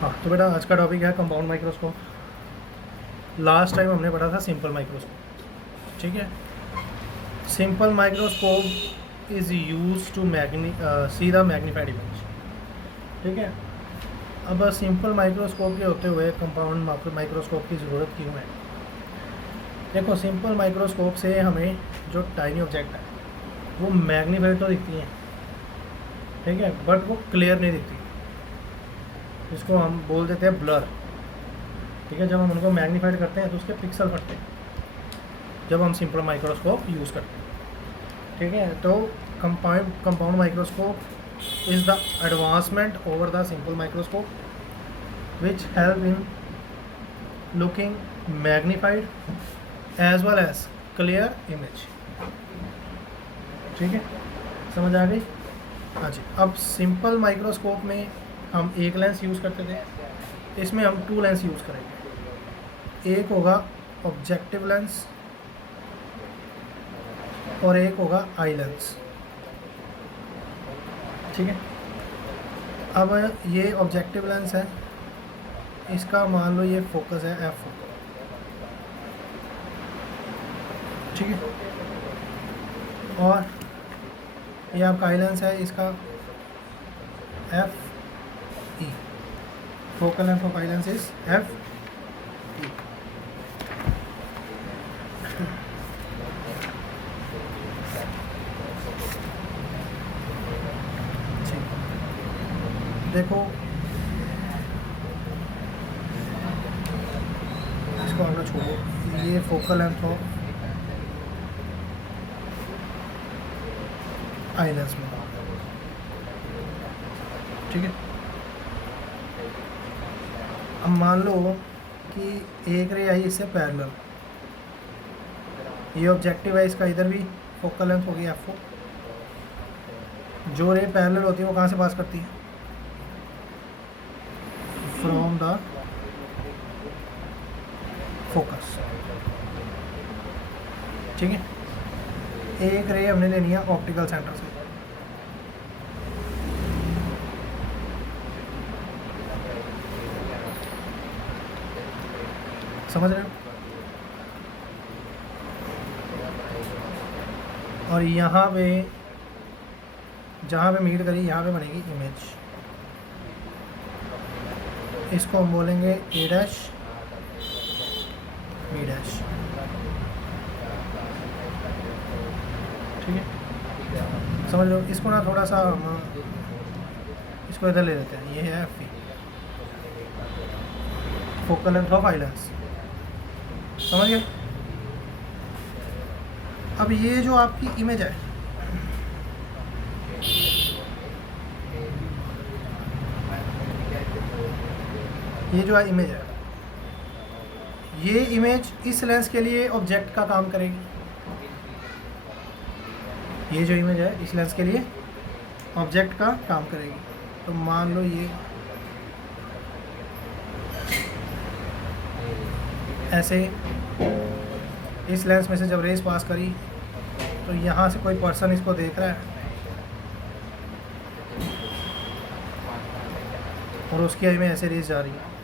हाँ तो बेटा आज का टॉपिक है कंपाउंड माइक्रोस्कोप। लास्ट टाइम हमने पढ़ा था सिंपल माइक्रोस्कोप। ठीक है, simple microscope is use to see the magnified image. ठीक है, अब सिंपल माइक्रोस्कोप के होते हुए कंपाउंड माइक्रोस्कोप की ज़रूरत क्यों है? देखो, सिंपल माइक्रोस्कोप से हमें जो टाइनी ऑब्जेक्ट है वो मैग्नीफाइड तो दिखती हैं, ठीक है, बट वो क्लियर नहीं दिखती। इसको हम बोल देते हैं ब्लर। ठीक है, जब हम उनको मैग्नीफाइड करते हैं तो उसके पिक्सल फटते हैं जब हम सिंपल माइक्रोस्कोप यूज़ करते हैं। ठीक है, तो compound microscope is the advancement over the simple microscope which help in looking magnified as well as clear image. ठीक है, समझ आ गई? हाँ जी। अब सिंपल माइक्रोस्कोप में हम एक लेंस यूज़ करते थे, इसमें हम 2 लेंस यूज़ करेंगे। एक होगा ऑब्जेक्टिव लेंस और एक होगा आई लेंस। ठीक है, अब ये ऑब्जेक्टिव लेंस है, इसका मान लो ये फोकस है एफ फोकस। ठीक है, और ये आपका आई लेंस है, इसका F E. Focal length of eye lens is F E. देखो, इसको हम लोग छोड़ो, ये focal length of eye lens में। ठीक है, अब मान लो कि एक रे आई इससे पैरेलल, ये ऑब्जेक्टिव है, इसका इधर भी फोकल लेंथ होगी एफ ओ। जो रे पैरेलल होती है वो कहाँ से पास करती है? From the focus. ठीक है, एक रे हमने लेनी है ऑप्टिकल सेंटर से। समझ रहे हो? और यहाँ पे जहाँ पे मीट करी यहाँ पे बनेगी इमेज। इसको हम बोलेंगे ए डैश बी डैश। ठीक है, समझ लो। इसको ना थोड़ा सा हम इसको इधर ले लेते हैं, ये है F E, focal length of eye lens. समझ गए? अब ये जो आपकी इमेज है, ये जो है इमेज है, ये इमेज इस लेंस के लिए ऑब्जेक्ट का काम करेगी। ये जो इमेज है इस लेंस के लिए ऑब्जेक्ट का काम करेगी। तो मान लो ये ऐसे इस लेंस में से जब रेस पास करी तो यहाँ से कोई पर्सन इसको देख रहा है और उसकी आई में ऐसे रेस जा रही है।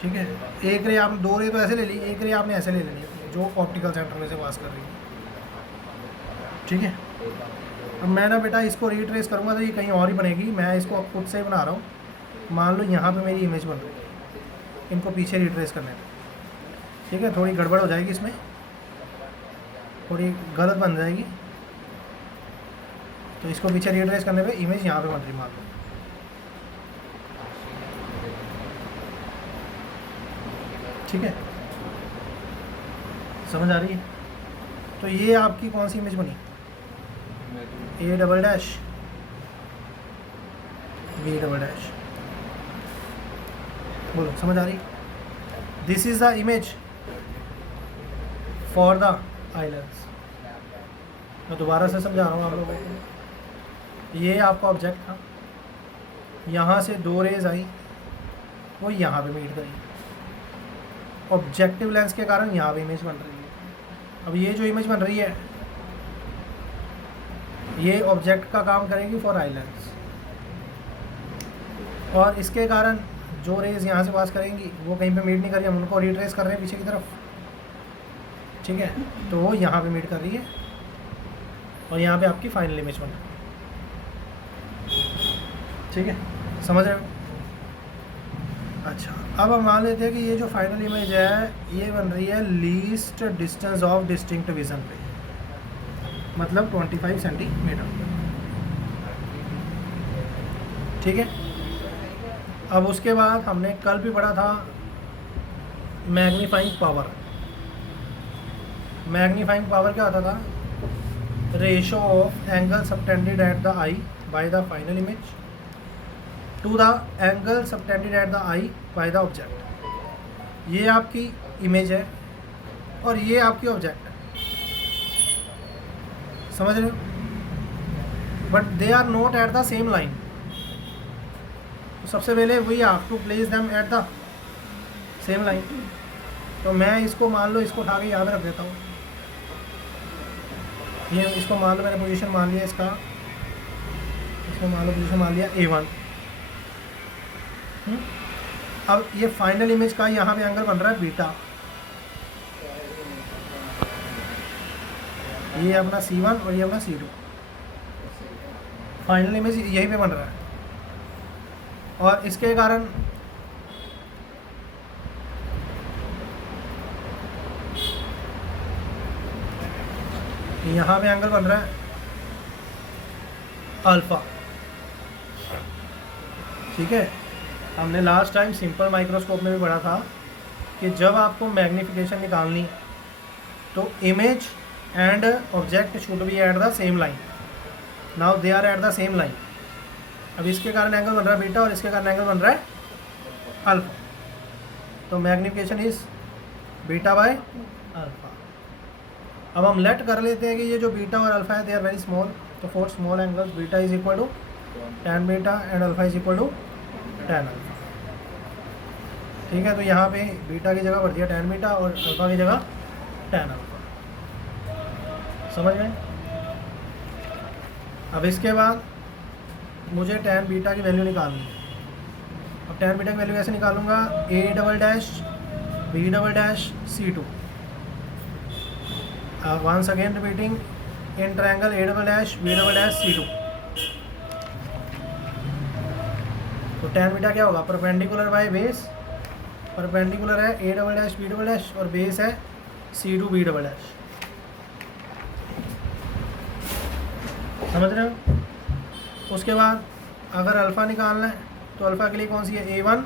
ठीक है, एक रे आप, 2 रे तो ऐसे ले ली, एक रे आपने ऐसे ले लेनी जो ऑप्टिकल सेंटर में से पास कर रही है। ठीक है, अब मैं ना बेटा इसको रीट्रेस करूँगा तो ये कहीं और ही बनेगी, मैं इसको अब खुद से ही बना रहा हूँ। मान लो यहाँ पे मेरी इमेज बन रही है, इनको पीछे रीट्रेस करने में। ठीक है, थोड़ी गड़बड़ हो जाएगी इसमें, थोड़ी गलत बन जाएगी, तो इसको पीछे रीट्रेस करने पे इमेज यहाँ पे बन रही मान लो। ठीक है, समझ आ रही है? तो ये आपकी कौन सी इमेज बनी? A double dash B double dash. बोलो, समझ आ रही? This is the image for the eye lens. मैं दोबारा से समझा रहा हूँ आप लोगों को। ये आपका ऑब्जेक्ट था, यहाँ से 2 रेज आई, वो यहाँ पे मीट करी, ऑब्जेक्टिव लेंस के कारण यहाँ पे इमेज बन रही है। अब ये जो इमेज बन रही है ये ऑब्जेक्ट का काम करेगी फॉर आई लेंस। और इसके कारण जो रेज यहाँ से पास करेंगी वो कहीं पे मीट नहीं कर रही, हम उनको रिट्रेस कर रहे हैं पीछे की तरफ, ठीक है। तो वो यहाँ पे मीट कर रही है और यहाँ पे आपकी फाइनल इमेज बन रही है, ठीक है, समझ रहे हो। अच्छा, अब हम मान लेते हैं कि ये जो फाइनल इमेज है ये बन रही है least distance of distinct vision पे, मतलब 25 सेंटीमीटर, ठीक है। अब उसके बाद हमने कल भी पढ़ा था मैग्नीफाइंग पावर। मैग्नीफाइंग पावर क्या होता था? Ratio of angle subtended at the eye by the final image to the angle subtended at the eye by the object. ये आपकी इमेज है और ये आपकी ऑब्जेक्ट है, समझ रहे हो, but they are not at the same line. तो सबसे पहले we have to place them at the same line. तो मैं इसको मान लो, इसको उठा के यहाँ पे रख देता हूँ, ये इसको मान लो मैंने पोजीशन मान लिया इसका, इसको मान लो पोजीशन मान लिया A1। अब ये फाइनल इमेज का यहाँ पे एंगल बन रहा है बीटा, ये अपना C1 और ये अपना C2, फाइनल इमेज यहीं पे बन रहा है। और इसके कारण यहाँ पे एंगल बन रहा है अल्फ़ा, ठीक है। हमने लास्ट टाइम सिंपल माइक्रोस्कोप में भी पढ़ा था कि जब आपको मैग्नीफिकेशन निकालनी तो image and object should be at the same line. Now they are at the same line. अब इसके कारण एंगल बन रहा है बीटा और इसके कारण एंगल बन रहा है अल्फ़ा। तो magnification is beta by alpha. अब हम लेट कर लेते हैं कि ये जो बीटा और अल्फ़ा है दे आर वेरी स्मॉल, तो for small angles beta is equal to tan beta and alpha is equal to tan alpha, ठीक है। तो यहाँ पे बीटा की जगह बढ़ दिया tan बीटा और अल्फ़ा की जगह tan अल्फ़ा, समझ में। अब इसके बाद मुझे tan बीटा की वैल्यू निकालनी है। अब tan बीटा की वैल्यू कैसे निकालूंगा? A double dash C2। once again repeating in triangle A double dash C2। तो tan बीटा क्या होगा? परपेंडिकुलर बाय बेस, परपेंडिकुलर है A double dash B double dash और बेस है C2 B डबल डैश, समझ रहे हो। उसके बाद अगर अल्फ़ा निकालना है तो अल्फ़ा के लिए कौन सी है? A1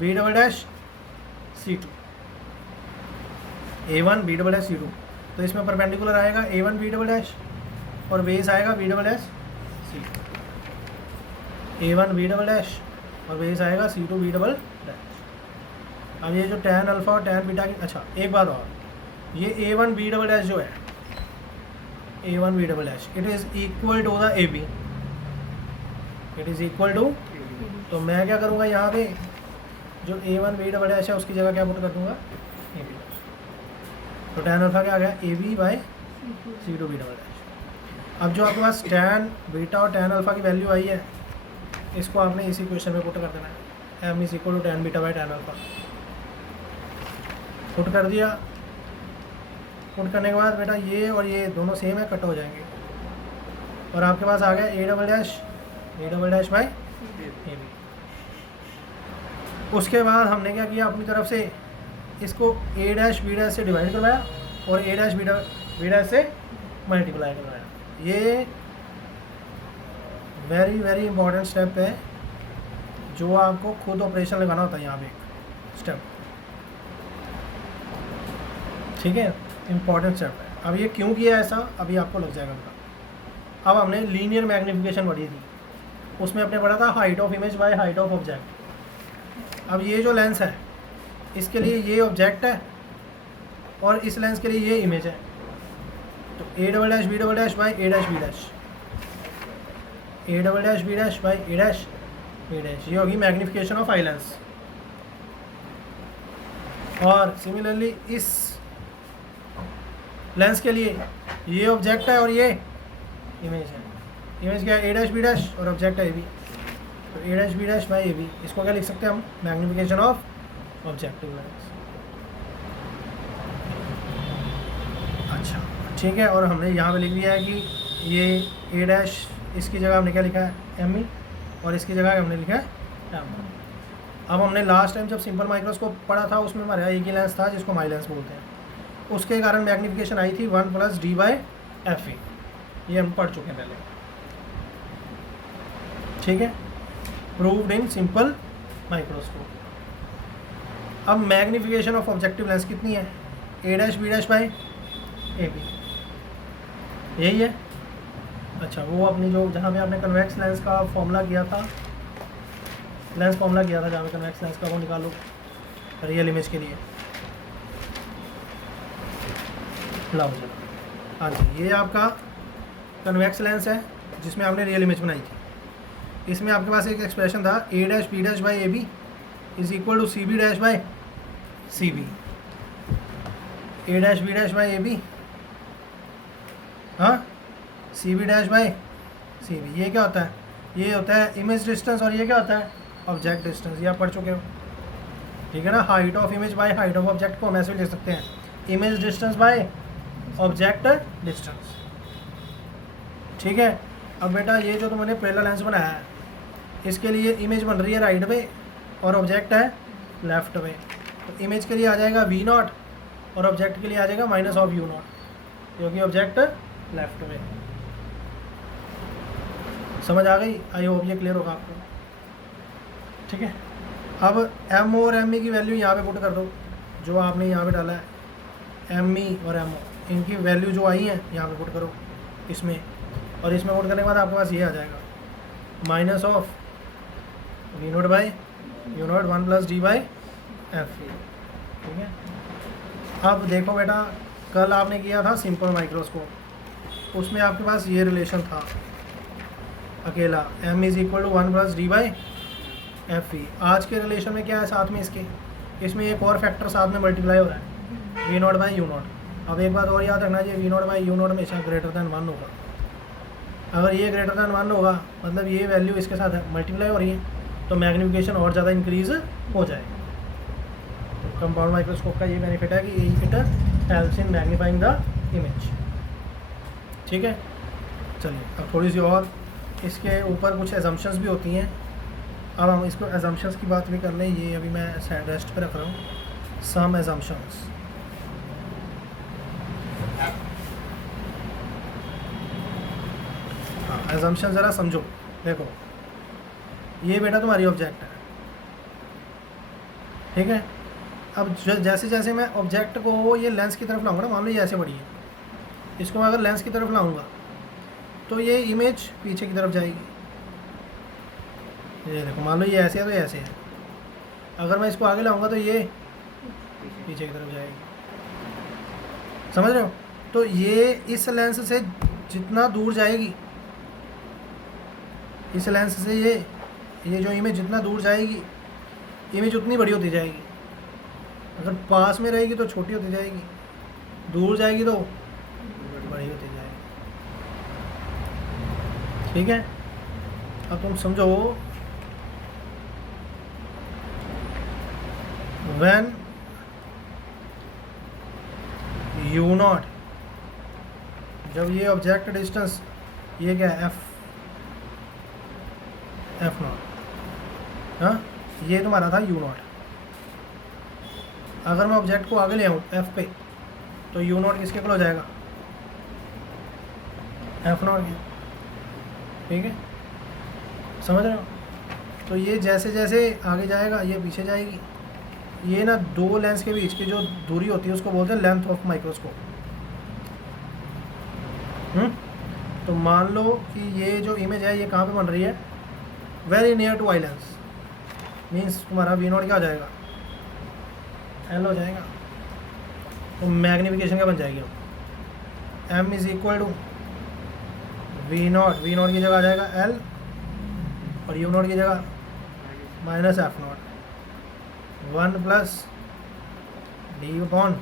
B double dash C2, A1 B double dash C2। तो इसमें परपेंडिकुलर आएगा A1 B डबल डैश और बेस आएगा B double dash C2, A1 B double dash और बेस आएगा C2 B डबल डैश। अब ये जो tan अल्फ़ा और tan बीटा की, अच्छा एक बात और, ये A1 B डबल डैश जो है A1 B double dash it is equal to the AB, it is equal to. तो मैं क्या करूँगा यहाँ पे जो A1 B डबल डैश है उसकी जगह क्या पुट कर दूँगा? AB। तो tan अल्फ़ा क्या आ गया? AB बाय C2 B डबल डैश। अब जो आपके पास tan बीटा और tan अल्फ़ा की वैल्यू आई है इसको आपने इसी क्वेश्चन में पुट कर देना है, M is equal to tan beta by tan alpha. Put कर दिया। पुट करने के बाद बेटा ये और ये दोनों सेम है, कट हो जाएंगे और आपके पास आ गया A double dash by AB। उसके बाद हमने क्या किया? अपनी तरफ से इसको A डैश B डैश से डिवाइड करवाया और A डैश B डैश से मल्टीप्लाई करवाया। ये वेरी वेरी इंपॉर्टेंट स्टेप है जो आपको खुद ऑपरेशन लगाना होता है यहाँ पे एक स्टेप, ठीक है, इंपॉर्टेंट स्टेप है। अब ये क्यों किया ऐसा अभी आपको लग जाएगा पता। अब हमने लीनियर मैग्नीफिकेशन पढ़ी थी, उसमें अपने पढ़ा था height of image by height of object. अब ये जो लेंस है इसके लिए ये ऑब्जेक्ट है और इस लेंस के लिए ये इमेज है। तो A double dash B double dash by A dash B dash, A double dash B dash by A dash B dash, ये होगी मैग्नीफिकेशन ऑफ आई लेंस। और सिमिलरली इस लेंस के लिए ये ऑब्जेक्ट है और ये इमेज है। इमेज क्या है? A डैश B डैश और ऑब्जेक्ट है AB। तो A dash B dash by A B, इसको क्या लिख सकते हैं हम, मैग्नीफिकेशन ऑफ ऑब्जेक्टिव लेंस। अच्छा ठीक है, और हमने यहाँ पे लिख दिया है कि ये ए डैश, इसकी जगह हमने क्या लिखा है एम ई, और इसकी जगह हमने लिखा है एम। अब हमने लास्ट टाइम जब सिंपल माइक्रोस्कोप पढ़ा था उसमें हमारा एक ही लेंस था जिसको माई लेंस बोलते हैं, उसके कारण मैग्नीफिकेशन आई थी 1 + d/Fe, ये हम पढ़ चुके हैं पहले। ठीक है, प्रूव्ड इन सिंपल माइक्रोस्कोप। अब मैग्नीफिकेशन ऑफ ऑब्जेक्टिव लेंस कितनी है, A dash B dash by A B, यही है। अच्छा, वो अपनी जो जहाँ पे आपने कन्वेक्स लेंस का फॉर्मूला किया था, लेंस फॉर्मूला किया था जहाँ पे कन्वेक्स लेंस का, वो निकालो रियल इमेज के लिए। लाओ चलो, हाँ जी, ये आपका कन्वेक्स लेंस है जिसमें आपने रियल इमेज बनाई थी। इसमें आपके पास एक एक्सप्रेशन था A dash B dash by A B is equal to C B dash by C B. A dash B dash by A B, हाँ, C B dash by C B. ये क्या होता है, ये होता है इमेज डिस्टेंस, और ये क्या होता है ऑब्जेक्ट डिस्टेंस, ये आप पढ़ चुके हो। ठीक है ना, height of image by height of object को हम ऐसे भी लिख सकते हैं, image distance by object distance. ठीक है, अब बेटा ये जो तुमने पहला लेंस बनाया है, इसके लिए इमेज बन रही है राइट वे और ऑब्जेक्ट है लेफ्ट वे, तो इमेज के लिए आ जाएगा v0 और ऑब्जेक्ट के लिए आ जाएगा -u0, क्योंकि ऑब्जेक्ट लेफ्ट वे। समझ आ गई, आई होप ये क्लियर होगा आपको। ठीक है, अब एम और एम ई की वैल्यू यहाँ पे पुट कर दो, जो आपने यहाँ पे डाला है एम ई और एम ओ, इनकी वैल्यू जो आई है यहाँ पे पुट करो इसमें, और इसमें पुट करने के बाद आपके पास ये आ जाएगा -of v0 by u0 1 + d/Fe। ठीक है, अब देखो बेटा, कल आपने किया था सिंपल माइक्रोस्कोप, उसमें आपके पास ये रिलेशन था अकेला, m = 1 + d/Fe। आज के रिलेशन में क्या है साथ में इसके, इसमें एक और फैक्टर साथ में मल्टीप्लाई हो रहा है v0 बाई u0। अब एक बात और याद रखना चाहिए, v0 बाई u0 हमेशा >1 होगा। अगर ये >1 होगा मतलब ये वैल्यू इसके साथ है मल्टीप्लाई हो रही है, तो मैग्नीफिकेशन और ज़्यादा इंक्रीज हो जाएगा। तो कंपाउंड माइक्रोस्कोप का ये बेनिफिट है कि it helps in magnifying the image. ठीक है, चलिए अब थोड़ी सी और इसके ऊपर कुछ एजम्पशंस भी होती हैं, अब हम इसको एजम्पशंस की बात भी कर लें। ये अभी मैं साइड रेस्ट पे रख रहा हूँ, सम एजम्पशंस। हाँ, एजम्पशन ज़रा समझो। देखो, ये बेटा तुम्हारी ऑब्जेक्ट है, ठीक है। अब जैसे जैसे मैं ऑब्जेक्ट को ये लेंस की तरफ लाऊंगा ना, मान लो ये ऐसे बड़ी है, इसको मैं अगर लेंस की तरफ लाऊंगा तो ये इमेज पीछे की तरफ जाएगी। ये देखो, मान लो ये ऐसे है तो ये ऐसे है, अगर मैं इसको आगे लाऊंगा तो ये पीछे की तरफ जाएगी। समझ रहे हो? तो ये इस लेंस से जितना दूर जाएगी, इस लेंस से ये जो इमेज जितना दूर जाएगी, इमेज उतनी बड़ी होती जाएगी। अगर पास में रहेगी तो छोटी होती जाएगी, दूर जाएगी तो बड़ी होती जाएगी। ठीक है, अब तुम समझो, when u0, जब ये ऑब्जेक्ट डिस्टेंस, ये क्या है f0, हाँ, ये तुम्हारा था u0। अगर मैं ऑब्जेक्ट को आगे ले आऊँ f पे, तो u0 किसके इक्वल हो जाएगा, f0 के। ठीक है, समझ रहे हो? तो ये जैसे जैसे आगे जाएगा ये पीछे जाएगी। ये ना दो लेंस के बीच की जो दूरी होती है उसको बोलते हैं लेंथ ऑफ माइक्रोस्कोप। तो मान लो कि ये जो इमेज है ये कहाँ पे बन रही है, very near to eye lens, means तुम्हारा v0 क्या हो जाएगा, l हो जाएगा। तो मैग्नीफिकेशन क्या बन जाएगी, m = v0, v0 की जगह आ जाएगा l, और u0 की जगह -f0, 1 + d/Fe।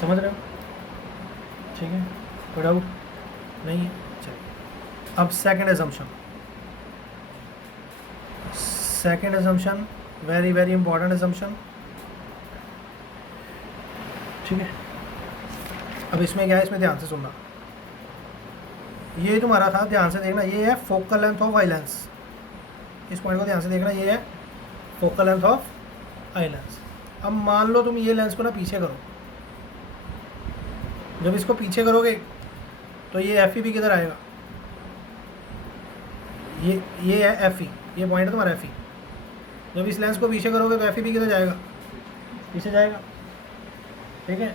समझ रहे हो? ठीक है, कोई डाउट? नहीं है, चलिए। अब second assumption, very very important assumption, ठीक है। अब इसमें क्या है, इसमें ध्यान से सुनना, ये तुम्हारा था, ध्यान से देखना, ये है focal length of eye lens, इस पॉइंट को ध्यान से देखना, ये है focal length of eye lens. अब मान लो तुम ये लेंस को ना पीछे करो, जब इसको पीछे करोगे तो ये एफ ई किधर आएगा, ये है एफ ई, ये पॉइंट है तुम्हारा एफ ई। जब इस लेंस को पीछे करोगे तो एफ ई किधर जाएगा, पीछे जाएगा, ठीक है।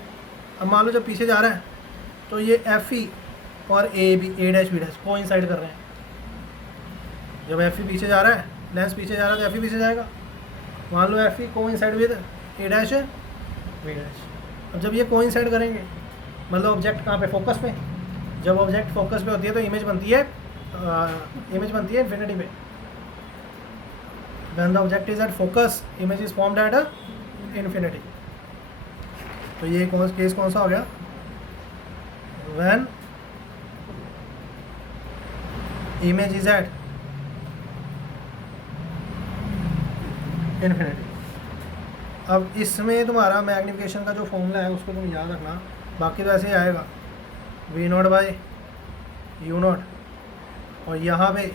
अब मान लो जब पीछे जा रहा है तो ये एफ ई और ए डैश बी डैश कोइंसाइड कर रहे हैं। जब एफ ई पीछे जा रहा है, लेंस पीछे जा रहा है तो एफ ई पीछे जाएगा। मान लो F E coincide with A dash B dash. अब जब ये कोइंसाइड करेंगे, मतलब ऑब्जेक्ट कहाँ पे, फोकस पे। जब ऑब्जेक्ट फोकस पे होती है तो इमेज बनती है इन्फिनिटी पे। When the object is at focus, image is formed at infinity. तो ये केस कौन सा हो गया, when image is at infinity. अब इसमें तुम्हारा मैग्निफिकेशन का जो फॉर्मूला है उसको तुम याद रखना, बाकी तो ऐसे ही आएगा, v naught by u naught, और यहाँ पे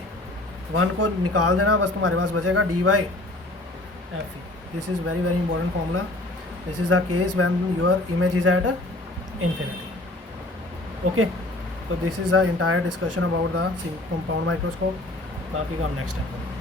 1 को निकाल देना, बस तुम्हारे पास बचेगा D by F E. This is very very important formula. This is the case when your image is at infinity. Okay, तो this is the entire discussion about the compound microscope. बाकी का हम नेक्स्ट टाइम करेंगे।